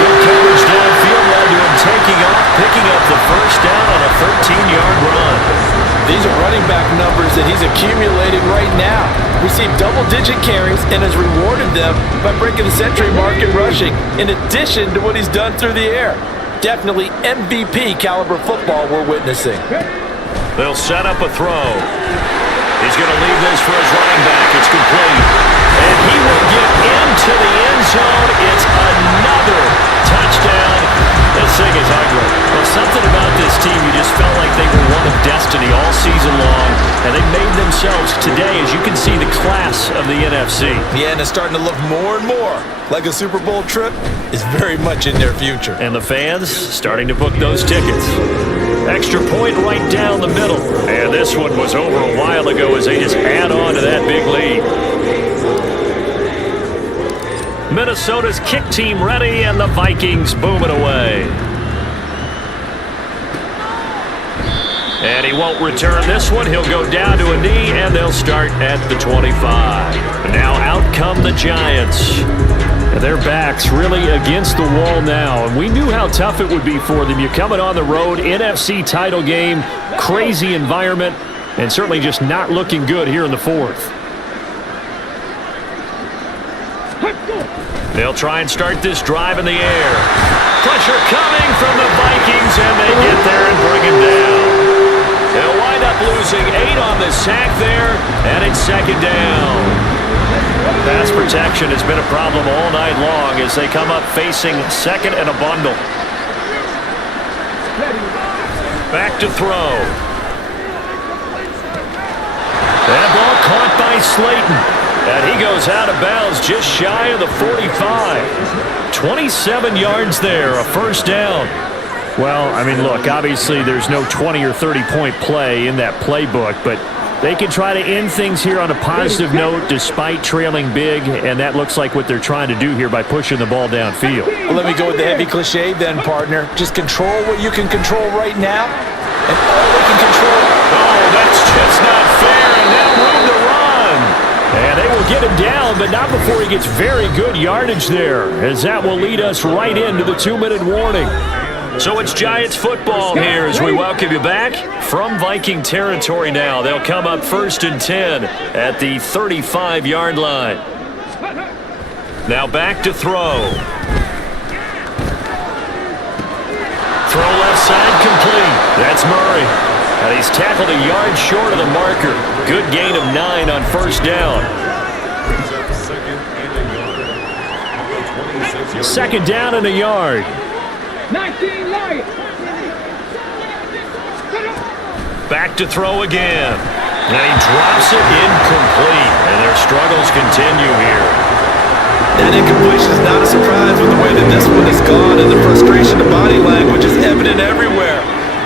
Good coverage downfield led to him taking off, picking up the 1st down on a 13-yard run. These are running back numbers that he's accumulating right now. Received double-digit carries and has rewarded them by breaking the century mark in rushing, in addition to what he's done through the air. Definitely MVP caliber football we're witnessing. They'll set up a throw. He's going to leave this for his running back. It's complete. And he will get into the end zone. It's another touchdown. This thing is ugly. Well, something about this team, you just felt like they were one of destiny all season long. And they made themselves today, as you can see, the class of the NFC. Yeah, and it's starting to look more and more like a Super Bowl trip is very much in their future. And the fans starting to book those tickets. Extra point right down the middle. And this one was over a while ago as they just add on to that big lead. Minnesota's kick team ready, and the Vikings booming away. And he won't return this one. He'll go down to a knee, and they'll start at the 25. Now out come the Giants. And their backs really against the wall now. And we knew how tough it would be for them. You're coming on the road, NFC title game, crazy environment, and certainly just not looking good here in the 4th. They'll try and start this drive in the air. Pressure coming from the Vikings, and they get there and bring him down. They'll wind up losing 8 on the sack there, and it's 2nd down. Pass protection has been a problem all night long as they come up facing 2nd and a bundle. Back to throw. That ball caught by Slayton. And he goes out of bounds just shy of the 45. 27 yards there, a 1st down. Well, I mean, look, obviously there's no 20 or 30-point play in that playbook, but they can try to end things here on a positive note despite trailing big, and that looks like what they're trying to do here by pushing the ball downfield. Well, let me go with the heavy cliche then, partner. Just control what you can control right now, and all they can control. Oh, that's just not fair, and now room to run. And they will get him down, but not before he gets very good yardage there, as that will lead us right into the 2-minute warning. So it's Giants football here as we welcome you back from Viking territory now. They'll come up 1st and 10 at the 35-yard line. Now back to throw. Throw left side complete. That's Murray. And he's tackled a yard short of the marker. Good gain of 9 on 1st down. 2nd down and a yard. 19 Lions. Back to throw again. And he drops it incomplete. And their struggles continue here. That incompletion is not a surprise with the way that this one has gone, and the frustration of body language is evident everywhere.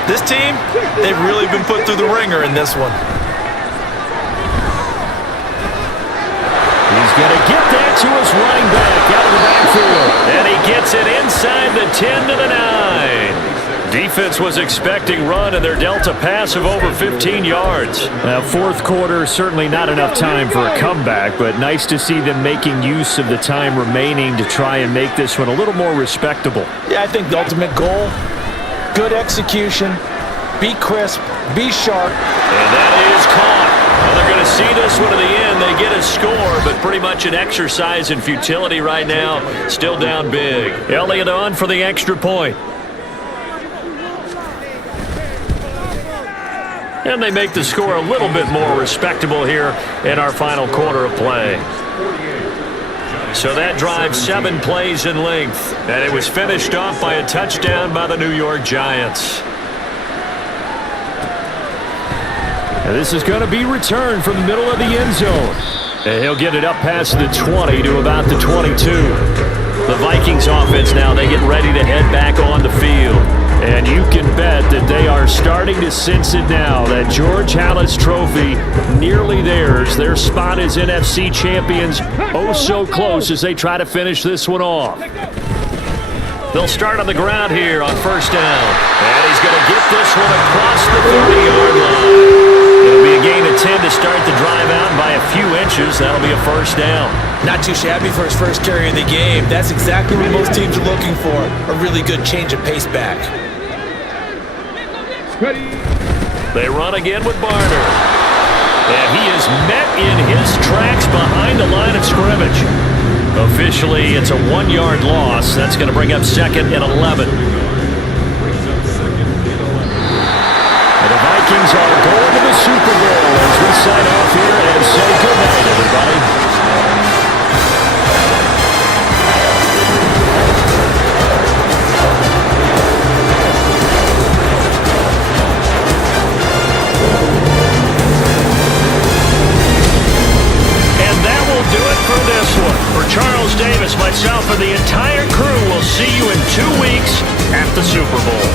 This team, they've really been put through the ringer in this one. He's going to get that to his running back out of the backfield. And he gets it inside the 10 to the 9. Defense was expecting run, and they're dealt a pass of over 15 yards. Now, fourth quarter, certainly not enough time for a comeback, but nice to see them making use of the time remaining to try and make this one a little more respectable. Yeah, I think the ultimate goal, good execution, be crisp, be sharp. And that is caught. Well, they're going to see this one to the end. They get a score, but pretty much an exercise in futility right now. Still down big. Elliott on for the extra point. And they make the score a little bit more respectable here in our final quarter of play. So that drives 7 plays in length. And it was finished off by a touchdown by the New York Giants. And this is going to be returned from the middle of the end zone. And he'll get it up past the 20 to about the 22. The Vikings offense now, they get ready to head back on the field. And you can bet that they are starting to sense it now. That George Halas trophy, nearly theirs. Their spot as NFC champions, oh so close as they try to finish this one off. They'll start on the ground here on first down. And he's going to get this one across the 30-yard line. It'll be a gain of 10 to start the drive out, and by a few inches, that'll be a first down. Not too shabby for his first carry of the game. That's exactly what most teams are looking for, a really good change of pace back. They run again with Barner. And he is met in his tracks behind the line of scrimmage. Officially, it's a 1-yard loss. That's going to bring up 2nd and 11. And the Vikings are going to the Super Bowl as we sign off here and say goodnight, everybody. For Charles Davis, myself, and the entire crew, will see you in 2 weeks at the Super Bowl.